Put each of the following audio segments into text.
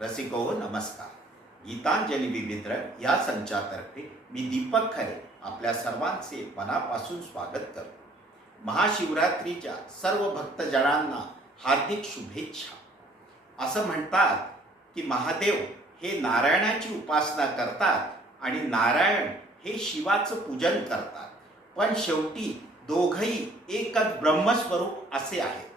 रसिको नमस्कार. गीतांजली विविद्र या संचातर्फे मी दीपक खरे आपल्या सर्वांचे मनापासून स्वागत करतो. महाशिवरात्रीच्या सर्व भक्तजनांना हार्दिक शुभेच्छा. असं म्हणतात की महादेव हे नारायणाची उपासना करतात आणि नारायण हे शिवाचं पूजन करतात. पण शेवटी दोघही एकच ब्रह्मस्वरूप असे आहेत.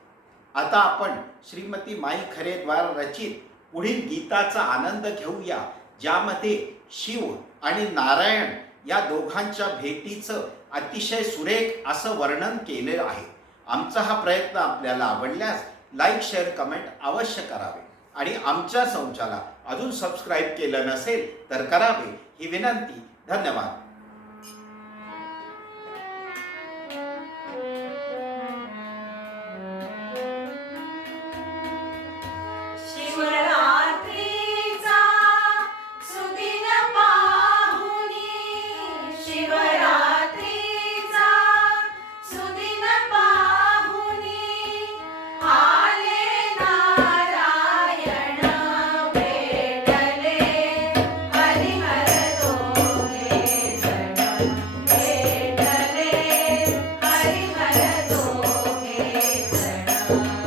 आता आपण श्रीमती माई खरेद्वार रचित पुढील गीताचा आनंद घेऊया ज्यामध्ये शिव आणि नारायण या दोघांच्या भेटीचं अतिशय सुरेख असं वर्णन केलेलं आहे. आमचा हा प्रयत्न आपल्याला आवडल्यास लाईक शेअर कमेंट अवश्य करावे. आणि आमच्या संचाला अजून सबस्क्राईब केलं नसेल तर करावे ही विनंती. धन्यवाद. Thank you.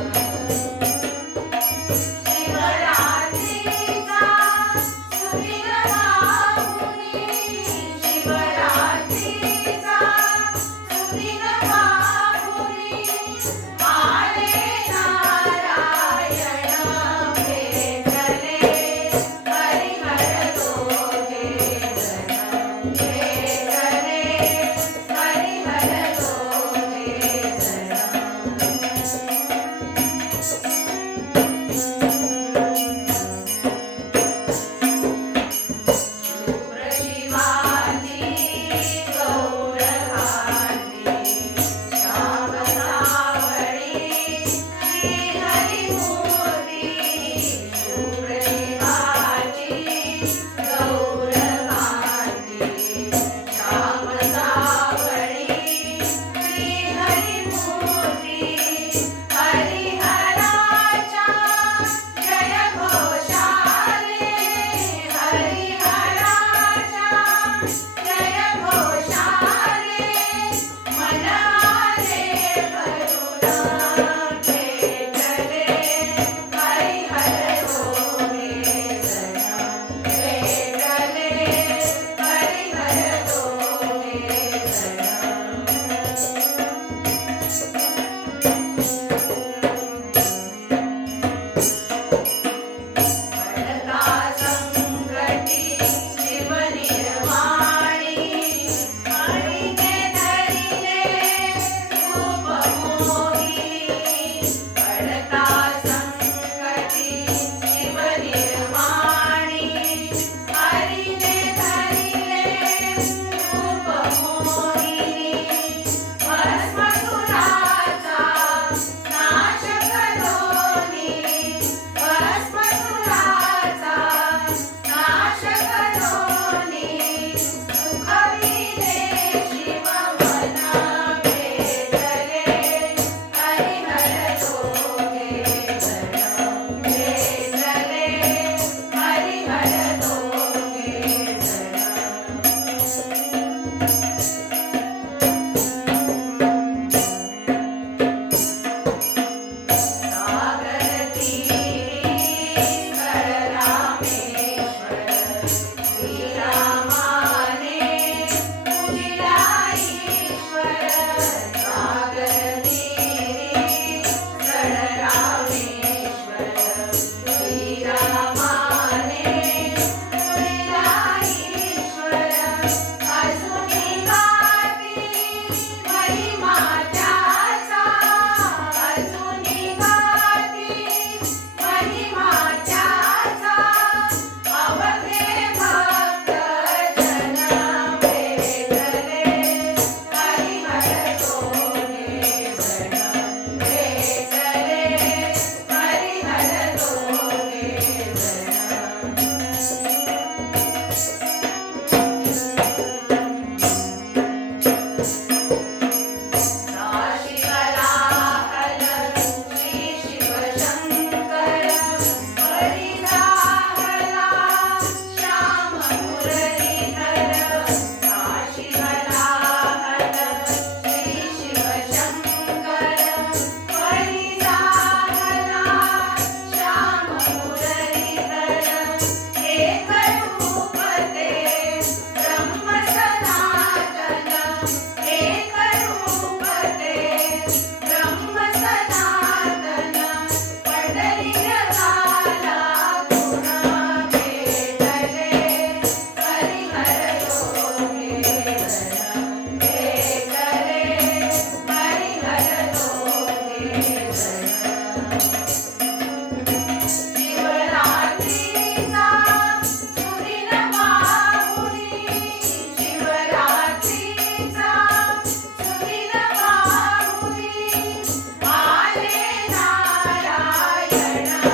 Hare Rama.